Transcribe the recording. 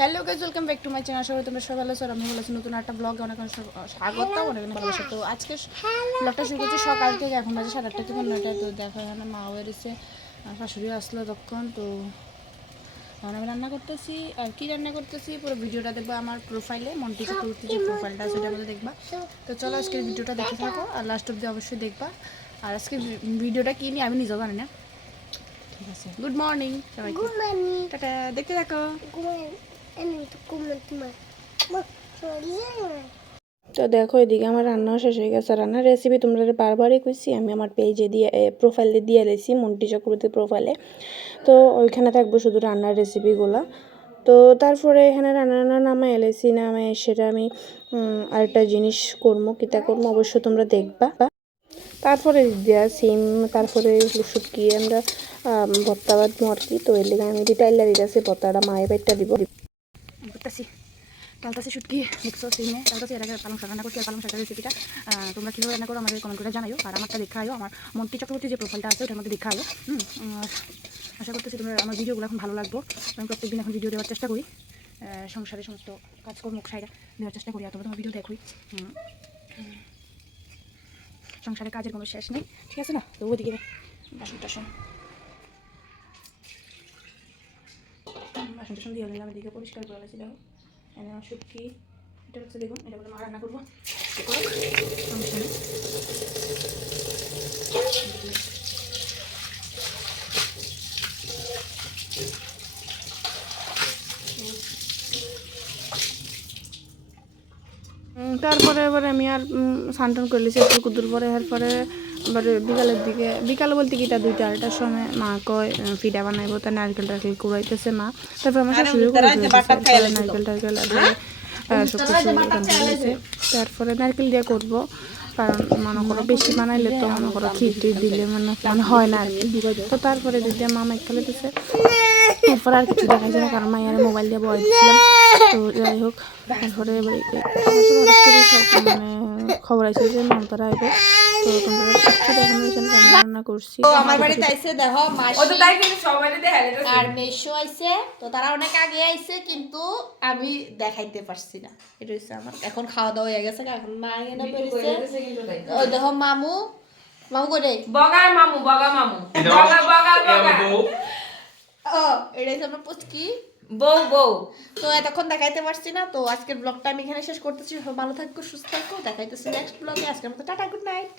Hello guys, welcome back to my channel. আশা করি তোমরা সবাই ভালো আছো। আমি ভালো আছি। নতুন একটা ব্লগে অনেক অনেক স্বাগত, অনেক অনেক ভালোবাসা। তো আজকে ব্লগটা শুরু করছি সকাল থেকে, এখন বাজে 8:30 থেকে 9টা। তো দেখো এখানে মাও এসেছে, শাশুড়িও আসলো তখন। তো এখন আমি রান্না করতেছি। আর কি রান্না করতেছি পুরো ভিডিওটা দেখবো আমার প্রোফাইলে, মন্টি চক্রবর্তী যে প্রোফাইলটা আছে সেটার মধ্যে দেখবা। তো চলো আজকের ভিডিওটা দেখতে থাকো আর লাস্ট অব্দি অবশ্যই দেখবা। আর আজকে ভিডিওটা কী নিয়ে আমি নিজেও জানি না। ঠিক আছে, গুড মর্নিং সবাইকে, টাটা, দেখতে থাকো। তো দেখো এদিকে আমার রান্নাও শেষ হয়ে গেছে। রান্নার রেসিপি তোমরা বারবারই কইছি, আমি আমার পেজে দিয়ে প্রোফাইলে দিয়ে রেছি, মন্টি চক্রবর্তী প্রোফাইলে। তো ওইখানে থাকবো শুধু রান্নার রেসিপিগুলো। তো তারপরে এখানে রান্না নামে এলেছি, নামে সেটা আমি আরেকটা জিনিস করবো, কিতা করবো অবশ্য তোমরা দেখবা। তারপরে দেওয়া সিম, তারপরে শুটকি আমরা ভর্তা বাঁধবো আর কি। তো এর লেগে আমি টাইলা দিতেছি, ভর্তাটা মায়ের পেটটা দিব করতেছি। ডালতাছি শুটকি, দেখছো সিমে ডালতাছি। এর আগে পালং শাক রান্না করছি। আর পালং শাকের রেসিপিটা তোমরা কীভাবে রান্না করো আমাদের কমেন্ট করে জানাইও। আর আমারটা দেখায়ও, আমার মন্টি চক্রবর্তী যে প্রোফাইলটা আছে ওটার মধ্যে দেখায়ও। আশা করতেছি তোমরা আমার ভিডিওগুলো এখন ভালো লাগবো। আমি প্রত্যেকদিন এখন ভিডিও দেওয়ার চেষ্টা করি, সংসারে সমস্ত কাজকর্ম সাইডে দেওয়ার চেষ্টা করি। আর তোমরা তোমার ভিডিও দেখোই, সংসারে কাজের কোনো শেষ নেই, ঠিক আছে না? তো ওদিকে বাসন টাসন দিয়ে নিলাম, এদিকে পরিষ্কার করে গেছি। দেখো আমার শুটকি, এটা হচ্ছে দেখুন, এটা বলে মা রান্না করবো। তারপরে এবারে আমি আর সানটান করে লিছি একটু কুদুর পরে। এরপরে এবারে বিকালের দিকে, বিকাল বলতে কি তা 2-4টার সময় মা কয় পিঠা বানাইবো, তার নারকেল টারকেল কুড়াইতেছে মা। তারপর আমার শাশুড়ি নারকেল টারকেল সব কিছু হয়েছে। তারপরে নারকেল দিয়ে করবো, কারণ মনে করো বেশি বানাইলে তো মনে করো খির টির দিলে মানে হয় না আর কি। তো তারপরে দিদি মামা খেলে দিছে। এরপর আর কিছু দেখা যায় না, কারণ মায়ের মোবাইল দিয়ে বয় দিচ্ছিলাম। তো যাই হোক, তারপরে হঠাৎ করে সব মানে খবর আছে যে মমতারা আইবে। তো তোমরা কিছু দেখানো হয়েছে, রান্না রান্না করছি। আমার বাড়িতে আইছে, দেখো মাসি আর মেশো আইছে। তো তারা অনেক আগে আইছে, কিন্তু আমি দেখাইতে পারছি না। এটা হচ্ছে আমার এখন খাওয়া দাওয়া হয়ে গেছে। এখন মা এনে বেরিয়েছে। ওই দেখো মামু, মামু করে বগা মামু বগা বগা বগা ও এটা হচ্ছে আমার পুচকি বউ বউ। তো এতক্ষণ দেখাইতে পারছি না। তো আজকের ব্লগটা আমি এখানে শেষ করতেছি। ভালো থাকো, সুস্থ থাকো, দেখাইতেছি নেক্সট ব্লগে। আজকের মতো টাটা, গুড নাইট।